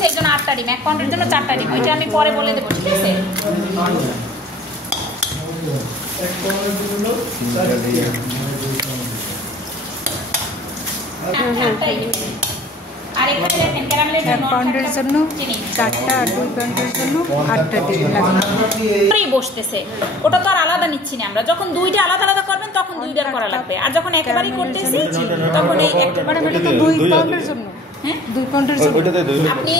বসতেছে এর জন্য 8টা ডিম, 1 পাউন্ডের জন্য 4টা ডিম। ওইটা আমি পরে বলে দেবো, ঠিক আছে? আর এখানে দেখেন ক্যারামেলের জন্য 1 পাউন্ডের জন্য 4টা আর 2 পাউন্ডের জন্য 8টা ডিম লাগবে। বসতেছে ওটা তো আর আলাদা নিচ্ছি না আমরা। যখন দুইটা আলাদা আলাদা করবেন তখন দুইটার করা লাগবে, আর যখন একেবারেই করতেছি তখন এই একটা মানে এটা তো 2 পাউন্ডের জন্য। হ্যাঁ 2 পাউন্ডের জন্য আপনি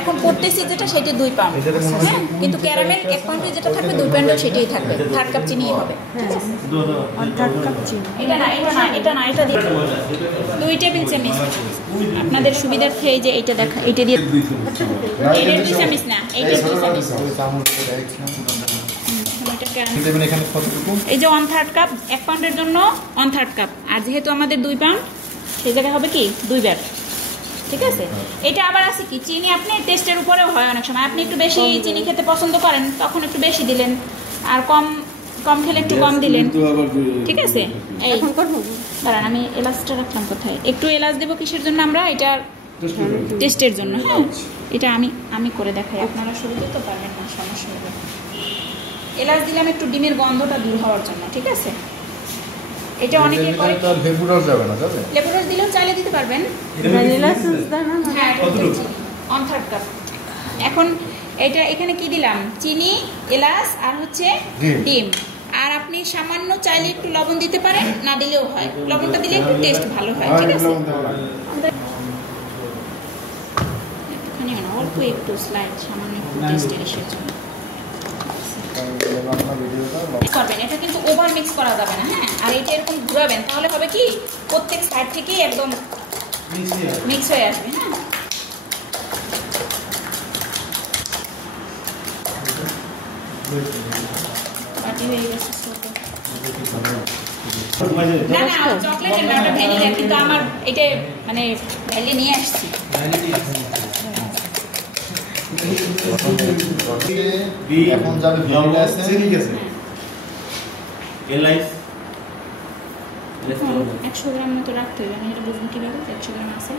এখন করতেছি যেটা সেটা 2 পাউন্ড। হ্যাঁ কিন্তু ক্যারামেল 1 পাউন্ডে যেটা থাকবে 2 পাউন্ডে সেটাই থাকবে। 1/3 কাপ চিনি হবে। হ্যাঁ 1/3 কাপ চিনি। এটা না এটা দিয়ে 2 টেবিল চামচ। আপনাদের সুবিধার্থে এই যে এটা দেখা, এটা দিয়ে এটা 2 চামচ না, এটা 2 চামচ। এই যে 1/3 কাপ, 1 পাউন্ডের জন্য 1/3 কাপ। আর যেহেতু আমাদের 2 পাউন্ড সেই জায়গায় হবে কি 2 বার, ঠিক আছে? এটা আবার আছে কি চিনি আপনি টেস্টের উপরেও হয়। অনেক সময় আপনি একটু বেশি চিনি খেতে পছন্দ করেন তখন একটু বেশি দিলেন, আর কম খেলে একটু কম দিলেন, ঠিক আছে? এই এখন করব দাঁড়ান, আমি এলাচটা রাখলাম কোথায়? একটু এলাচ দেবো কিসের জন্য? আমরা এটা টেস্টের জন্য। হ্যাঁ এটা আমি করে দেখাই, আপনারা শুরুতে তো পারবেন না, সমস্যা হবে। এলাচ দিলাম একটু ডিমের গন্ধটা দূর হওয়ার জন্য, ঠিক আছে? এটা অনেকে করে লেবু রস যাবে না, যাবে? লেবু রস দিলেও চাইলে দিতে পারবেন। ভ্যানিলা এসেন্স দাও না? হ্যাঁ 1/3 কাপ। এখন এটা এখানে কি দিলাম? চিনি, এলাচ আর হচ্ছে ডিম। আর আপনি সামান্য চাইলে একটু লবণ দিতে পারেন, না দিলেও হয়। লবণটা দিলে একটু টেস্ট ভালো হয়, ঠিক আছে? একটুখানি না, অল্প একটু স্লাইড, সামান্য একটু টেস্টের ইস্যুর জন্য করবেন। এটা কিন্তু ওভার মিক্স করা যাবে না। হ্যাঁ আর এটা এরকম ঘুরাবেন, তাহলে হবে কি প্রত্যেক সাইড থেকে একদম মিক্স হয়ে আসবে। হ্যাঁ বাটি হয়ে গেছে না না চকলেটের না, ওটা ভ্যানিলা। কিন্তু আমার এটা মানে ভ্যালি নিয়ে আসছি। এখন যাবে ভ্যানিলা আছে, ঠিক আছে? 100 গ্রাম মতো রাখতে হবে। আমি এটা বুঝবো কিভাবে 100 গ্রাম আছে,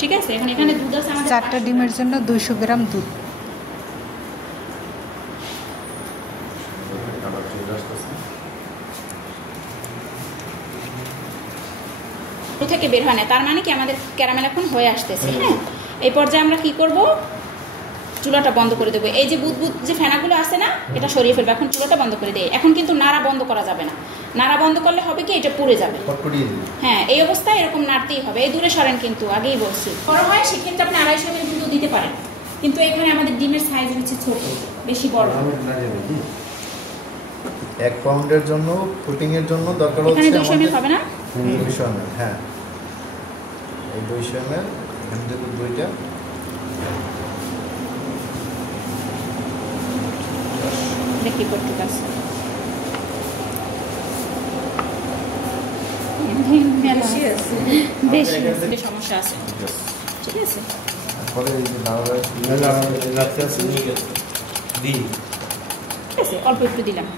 ঠিক আছে? এখন এখানে দুধ আছে আমাদের 4টা ডিমের জন্য 200 গ্রাম দুধ। থেকে বের হয় না, তার মানে কি আমাদের ক্যারামেল এখন হয়ে আসতেছে। হ্যাঁ এই পর্যায়ে আমরা কি করব? চুলাটা বন্ধ করে দেবো। এই যে বুদবুদ যে ফেনাগুলো আছে না, এটা সরিয়ে ফেলবো। এখন চুলাটা বন্ধ করে দেয়। এখন কিন্তু নাড়া বন্ধ করা যাবে না। নাড়া বন্ধ করলে হবে কি এটা পুড়ে যাবে। হ্যাঁ এই অবস্থায় এরকম নাড়তেই হবে। এই দূরে সরেন, কিন্তু আগেই বলছি বড় হয় সেক্ষেত্রে আপনি 250 ml কিন্তু দিতে পারেন। কিন্তু এখানে আমাদের ডিমের সাইজ হচ্ছে ছোট, বেশি বড়। 1 পাউন্ডের জন্য ফুটিং এর জন্য দরকার হচ্ছে এখানে 200 ml হবে না? 200 ml। হ্যাঁ এই 200 ml এখান থেকে দুইটা দেখি করতে পারছি। বেশি সমস্যা আছে, ঠিক আছে? পরে এই যে রাখতে আছে ঠিক আছে, অল্প একটু দিলাম।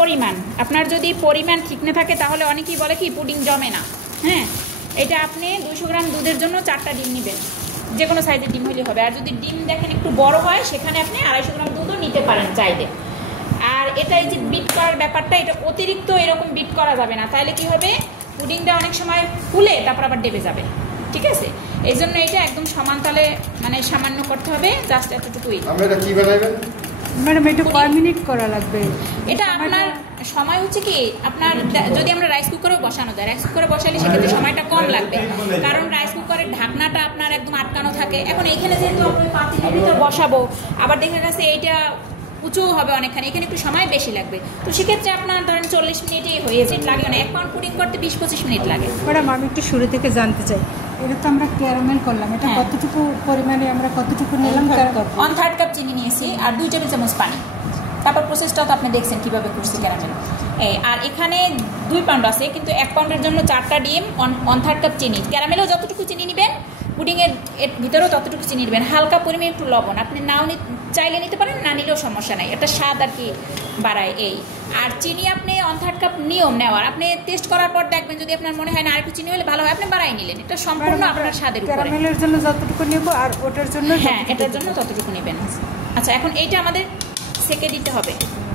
পরিমাণ আপনার যদি পরিমাণ ঠিক না থাকে তাহলে অনেকেই বলে কি পুডিং জমে না। হ্যাঁ এটা আপনি 200 গ্রাম দুধের জন্য 4টা ডিম নেবেন, যে কোনো সাইজের ডিম হলে হবে। আর যদি ডিম দেখেন একটু বড় হয় সেখানে আপনি 250 গ্রাম দুধও নিতে পারেন চাইলে। আর এটা এই যে বিট করার ব্যাপারটা, এটা অতিরিক্ত এরকম বিট করা যাবে না, তাহলে কি হবে পুডিংটা অনেক সময় ফুলে তারপর আবার ডেবে যাবে, ঠিক আছে? এই জন্য এটা একদম সমান তালে মানে সামান্য করতে হবে, জাস্ট এতটুকুই। আমরা এটা কি বানাইবেন ম্যাডাম? এটা কয় মিনিট করা লাগবে? এটা আপনার সময় হচ্ছে কি আপনার যদি আমরা রাইস কুকারেও বসানো যায়, রাইস কুকারে বসালে সেক্ষেত্রে সময়টা কম লাগবে, কারণ রাইস কুকারের ঢাকনাটা আপনার একদম আটকানো থাকে। এখন এইখানে যেহেতু আমরা পাতিলের ভিতর বসাবো, আবার দেখা গেছে এইটা উঁচুও হবে অনেকখানি, এখানে একটু সময় বেশি লাগবে। তো সেক্ষেত্রে আপনার ধরেন 40 মিনিটেই হয়ে যায়, লাগে না। 1 পাউন্ড পুডিং করতে 20-25 মিনিট লাগে। ম্যাডাম আমি একটু শুরু থেকে জানতে চাই, এটা তো আমরা ক্যারামেল করলাম, এটা হ্যাঁ। কতটুকু পরিমাণে আমরা কতটুকু নিলাম? 1/3 কাপ চিনি নিয়েছি আর 2 টেবিল চামচ পানি। তারপর প্রসেসটা তো আপনি দেখছেন কীভাবে করছি ক্যারামেল। আর এখানে 2 পাউন্ড আছে, কিন্তু 1 পাউন্ডের জন্য 4টা ডিম, 1/3 কাপ চিনি। ক্যারামেলেও যতটুকু চিনি নেবেন, পুডিংয়ের ভিতরেও ততটুকু চিনি নেবেন। হালকা পরিমাণে একটু লবণ, আপনি নাও চাইলে নিতে পারেন, না নিলেও সমস্যা নাই, এটা স্বাদ আর কি বাড়ায় এই। আর চিনি আপনি 1/3 কাপ নিয়ম নেওয়ার, আপনি টেস্ট করার পর দেখবেন যদি আপনার মনে হয় না আরেকটু চিনি হলে ভালো হয়, আপনি বাড়াই নিলেন। এটা সম্পূর্ণ আপনার স্বাদের উপরে। ক্যারামেলের জন্য যতটুকু নেব আর ওটার জন্য হ্যাঁ, এটার জন্য ততটুকু নেবেন। আচ্ছা, এখন এইটা আমাদের সেকে দিতে হবে,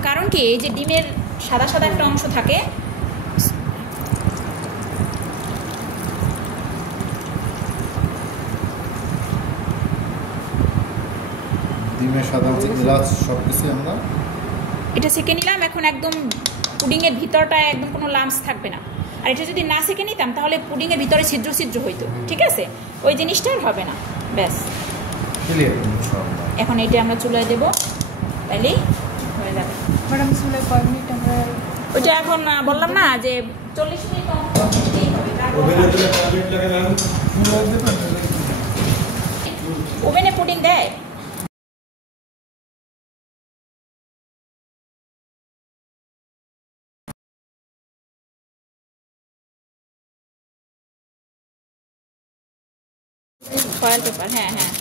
কারণ কি এই যে ডিমের সাদা সাদা একটা অংশ থাকে, ডিমের সাদা হচ্ছে এলাচ সব কিছু আমরা এটা সেকে নিলাম। এখন একদম পুডিংয়ের ভিতরটা একদম কোনো লাম্পস থাকবে না। আর এটা যদি না সেকে নিতাম তাহলে পুডিংয়ের ভিতরে ছিদ্র ছিদ্র হইতো, ঠিক আছে? ওই জিনিসটা আর হবে না, ব্যাস। এখন এইটা আমরা চুলায় দেবো, তাইলেই হয়ে যাবে। ম্যাডাম চুলায় কয় মিনিট আমরা? ওইটা এখন বললাম না যে 40 মিনিট ওভেনে পুডিং দেয়। ফয়েল পেপার, হ্যাঁ হ্যাঁ।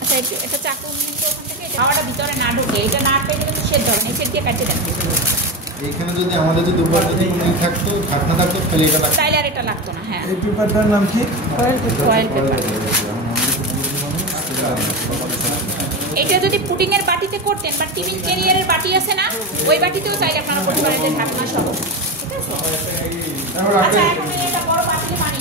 আচ্ছা, এটা চাকু কিন্তু ওখান থেকে খাওয়াটা ভিতরে না ঢুকে, এটা না পেলে কিন্তু সেদ্ধ হবে না, সেদ্ধ দিয়ে কাটতে দেন। এইখানে যদি আমাদের যদি উপর যদি পুডিং থাকতো, ঢাকনা থাকতো, তাহলে এটা লাগতো। তাইলে আর এটা লাগতো না। হ্যাঁ, এই পেপারটার নাম কি? Foil paper. এটা যদি পুডিংয়ের বাটিতে করতেন বা টিফিন ক্যারিয়ারের বাটি আছে না, ওই বাটিতেও চাইলে আপনারা করতে পারেন, যে ঢাকনা সহ, ঠিক আছে? আচ্ছা, এখন এটা বড় পাতিলে পানি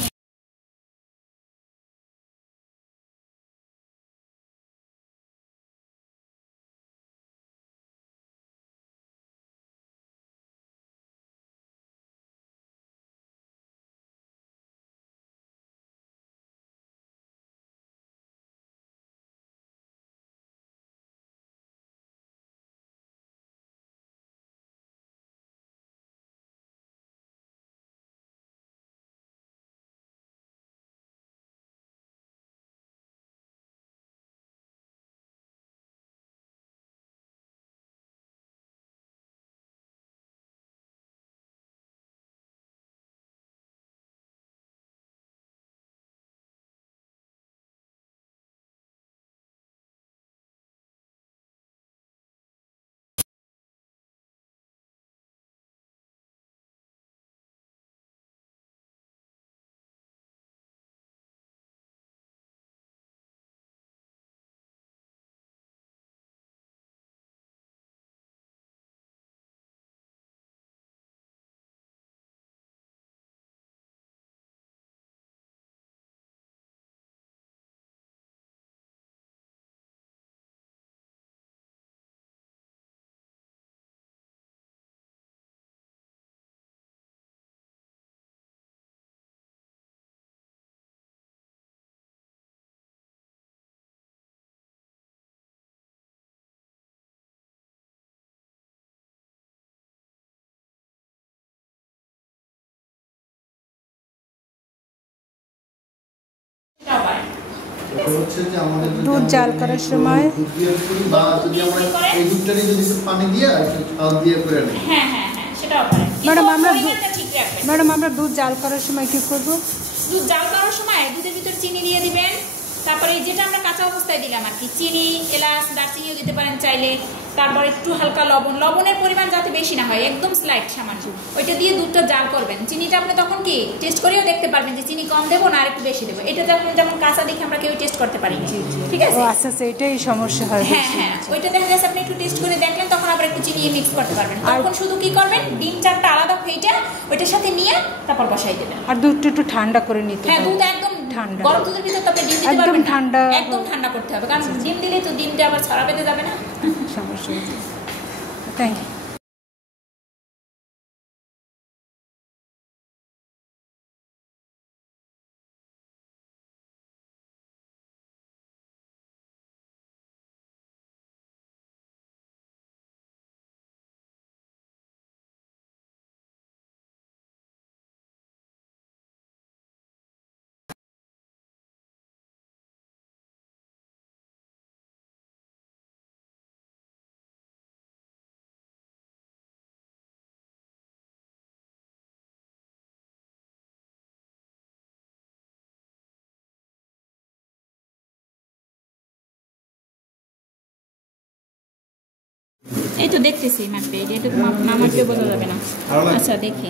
এটা হচ্ছে যে আমাদের যদি দুধ জাল করার সময় দুধ দিয়ে করি, বা যদি আমরা এই দুধটারই যদি একটু পানি দিয়ে একটু চাল দিয়ে করে নিই। হ্যাঁ হ্যাঁ হ্যাঁ, সেটাও পারেন। ম্যাডাম, আমরা পরিমাণটা ঠিক রাখবেন। ম্যাডাম আমরা দুধ জাল করার সময় কি করব? দুধ জাল করার সময় দুধের ভিতরে চিনি দিয়ে দিবেন। তারপরে যেটা আমরা কাঁচা অবস্থায় দিলাম আর কি, চিনি, এলাচ, দারচিনিও দিতে পারেন চাইলে। তারপর একটু হালকা লবণ, লবণের পরিমাণ যাতে বেশি না হয়, একদম স্লাইট সামান্য, ওইটা দিয়ে দুধটা জাল করবেন। চিনিটা আপনি তখন কি টেস্ট করেও দেখতে পারবেন যে চিনি কম দেবো না আর একটু বেশি দেবো। এটা যখন যেমন কাঁচা দেখে আমরা কেউ টেস্ট করতে পারি না, ঠিক আছে? ও আচ্ছা আচ্ছা, এটাই সমস্যা হয়। হ্যাঁ হ্যাঁ, ওইটা দেখা যাচ্ছে আপনি একটু টেস্ট করে দেখলেন, তখন আবার একটু চিনি মিক্স করতে পারবেন। তখন শুধু কি করবেন, ডিম চারটা আলাদা ফেটে ওইটার সাথে নিয়ে তারপর বসাই দেবেন। আর দুধটা একটু ঠান্ডা করে নিতে হ্যাঁ, হবে। দুধ একদম ঠান্ডা, গরম দুধের ভিতর তো আপনি ডিম দিতে একদম পারবেন না। ঠান্ডা, একদম ঠান্ডা করতে হবে, কারণ ডিম দিলে তো ডিমটা আবার ছড়া পেতে যাবে না। সমস্যা হয়েছে। Thank you. এই তো দেখতেছি মাপে, এটা তো না মাপে বোঝা যাবে না। আচ্ছা দেখি,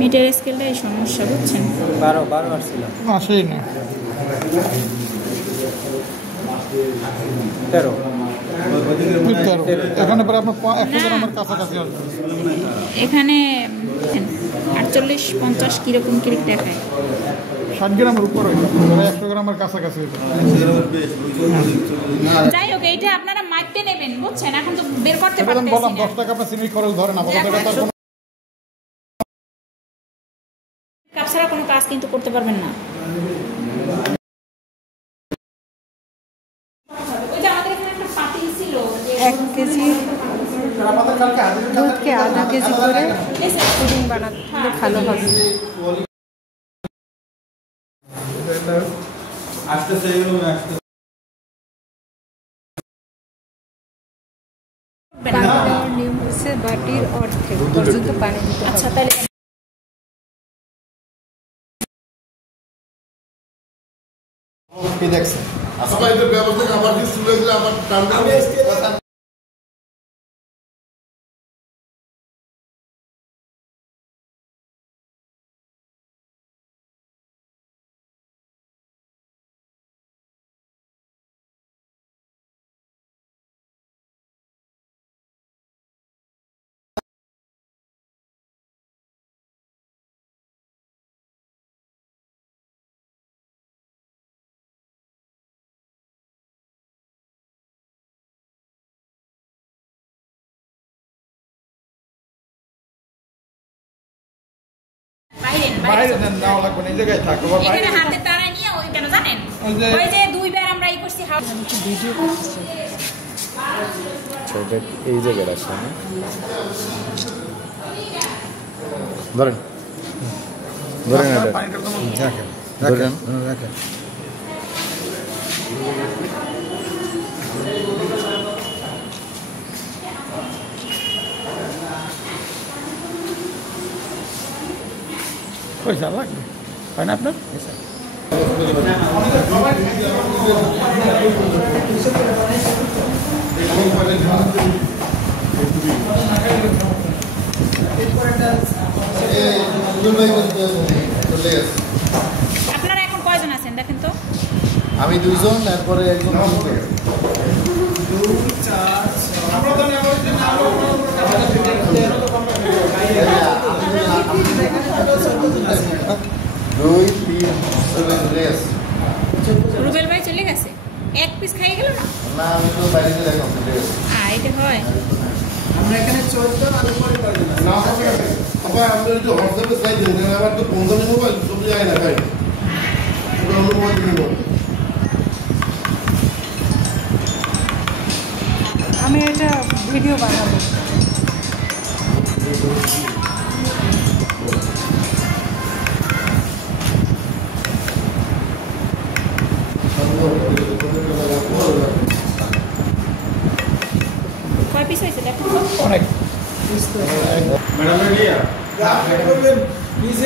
মিটার স্কেলটাই সমস্যা, বুঝছেন? 12 আসছিল, আসেই না। 13 এখানে পরে আপনার 100 গ্রামের কাছাকাছি আসবে। এখানে 48-50 কিরকম কিরক দেখায়। 60 গ্রামের উপরে, 100 গ্রামের কাছাকাছি। যাই হোক, এইটা আপনারা মাপতে নেবেন, বুঝছেন? এখন তো বের করতে বললাম পারতেছি না। 10 টাকা আপনার চিনি খরচ ধরেন, আপাতত এটা তার কাপ ছাড়া কোনো কাজ কিন্তু করতে পারবেন না। ওই যে আমাদের এখানে একটা পাতিল ছিল, 1 কেজি দুধকে আধা কেজি করে পুডিং বানালে ভালো হবে। পানি দেওয়ার নিয়ম হচ্ছে বাটির অর্ধেক পর্যন্ত পানি দিতে হবে। আচ্ছা তাহলে কি দেখছেন? আবার এটা ব্যবস্থা আবার কি শুরু হয়েছে, আবার টার্গেট বাইরে নেওয়া লাগবে না, এই জায়গায় থাকবে। এখানে হাতে তারা নিয়ে ওই কেন জানেন, ওই যে 2 বার আমরা এই করছি হাত ভিডিও করছে। এটা এই জায়গায় রাখছেন না? ধরেন ধরেন এটা রাখেন রাখেন রাখেন। পয়সা লাগবে, হয় না আপনার? আপনারা এখন কয়জন আছেন দেখেন তো? আমি 2 জন, তারপরে একজন রুবেল ভাই চলে গেছে, 1 পিস খাই গেল না। না, আমি তো বাইরে দেখলাম। এটা হয় আমরা এখানে 14 আর উপরে পারি না। না হবে না। আবার আমরা যদি হোয়াটসঅ্যাপে সাইড দেন, আবার তো 15 মোবাইল সব যায় না ভাই। পুরো মোবাইল দিব। আমি এটা ভিডিও বানাবো। কয় পিস হয়েছে দেখুন তো। অনেক। ম্যাডাম রেডিয়া? আপনি করবেন প্লিজ।